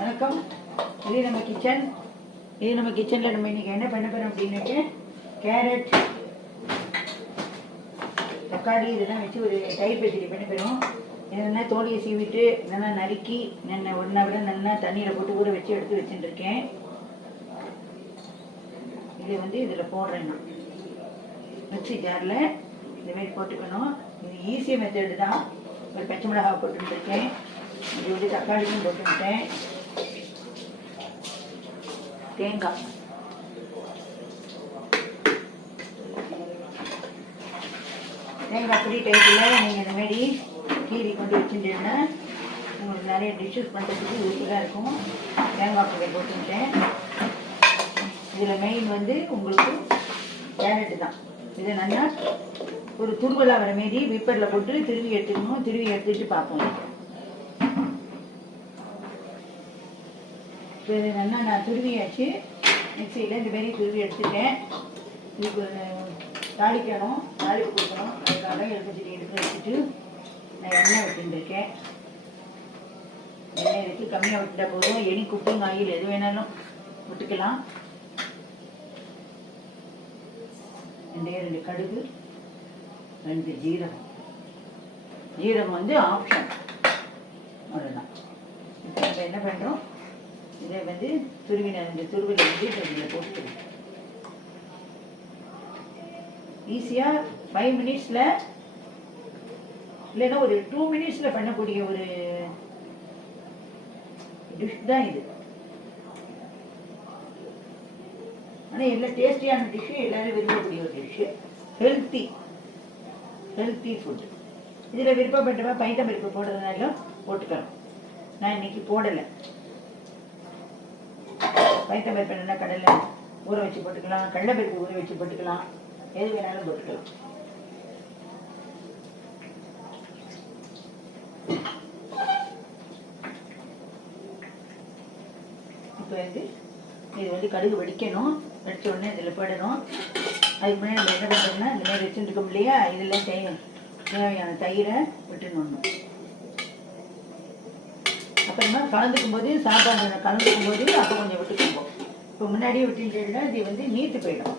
வணக்கம். இது நம்ம கிச்சன் இது நம்ம கிச்சனில் நம்ம இன்றைக்கி என்ன பண்ண போகிறோம் அப்படின்னுட்டு கேரட் தக்காளி இதெல்லாம் வச்சு ஒரு தயிர் பச்சடி பண்ண போகிறோம் என்னென்ன தோலியை சீவிட்டு நல்லா நறுக்கி நல்லா ஒன்றா விட நல்லா தண்ணியில் போட்டு ஊற வச்சு எடுத்து வச்சுட்டுருக்கேன். இதை வந்து இதில் போடுறேன் நான். மிக்சி ஜாரில் இதுமாரி போட்டுக்கணும். இது ஈஸி மெத்தடு தான். ஒரு பச்சை மிளகாய் போட்டுருக்கேன் இது வந்து தக்காளியும் போட்டுவிட்டேன் தேங்காய். தேங்காய் ஃப்ரீ டைப்பில் நீங்கள் இந்த மாதிரி கீரி கொண்டு வச்சுட்டீங்கன்னா உங்களுக்கு நிறைய டிஷ்ஷஸ் பண்ணுறதுக்கு யூஸ்ஃபுல்லாக இருக்கும். தேங்காய் புளி போட்டுக்கிட்டேன். இதில் மெயின் வந்து உங்களுக்கு கேரட்டு தான். இதை நல்லா ஒரு துருவலாக வர மாரி விப்பரில் போட்டு திருவி எடுத்துக்கணும். திருவி எடுத்துட்டு பார்ப்போம். இது நல்லா நான் துருவியாச்சு. மிக்சியில் இந்த மாரி துருவி எடுத்துட்டேன். இதுக்கு தாளிக்கணும் தாளிப்பு கொடுக்கணும். அதுக்காக எலுமிச்சடி எடுத்து வச்சுட்டு நான் எண்ணெய் விட்டுருக்கேன் எண்ணெய் எடுத்து கம்மியாக விட்டுட்டா போதும். எனி குக்கிங் ஆயில் எது வேணாலும் விட்டுக்கலாம் ரெண்டே ரெண்டு கடுகு ரெண்டு ஜீரகம். ஜீரகம் வந்து ஆப்ஷன் அவ்வளோதான் இப்போ நம்ம என்ன பண்ணுறோம் இதை வந்து துருவின இந்த துருவில வந்து இதில் போட்டுக்கணும் ஈஸியாக ஃபைவ் மினிட்ஸில் இல்லைன்னா ஒரு டூ மினிட்ஸில் பண்ணக்கூடிய ஒரு டிஷ் தான் இது. ஆனால் எல்லாம் டேஸ்டியான டிஷ்ஷு எல்லாரும் விரும்பக்கூடிய ஒரு டிஷ்ஷு ஹெல்த்தி ஹெல்த்தி ஃபுட் இதில் விருப்பப்பட்டவன் பைத்தம் பருப்பு போடுறதுனாலும் போட்டுக்கலாம் நான் இன்னைக்கு போடலை. வைத்த பருப்பு நல்லா கடலை ஊற வச்சு போட்டுக்கலாம் கடலை பருப்பு ஊற வச்சு போட்டுக்கலாம். எது வேணாலும் போட்டுக்கலாம். இப்போ வந்து இது வந்து கடுகு வெடிக்கணும். வெடிச்ச உடனே இதில் போடணும். அதுக்கு முன்னாடி நம்ம என்ன பண்ணுறோம்னா இந்த மாதிரி வச்சுருக்கோம் இல்லையா? இதில் தேவையான தயிரை விட்டுணும் அப்புறமா கலந்துக்கும் போது சாம்பார் கலந்துக்கும் போது அப்போ கொஞ்சம் விட்டுக்கும்போம் இப்போ முன்னாடியே விட்டுட்டேன்னா இது வந்து நீத்து போயிடும்.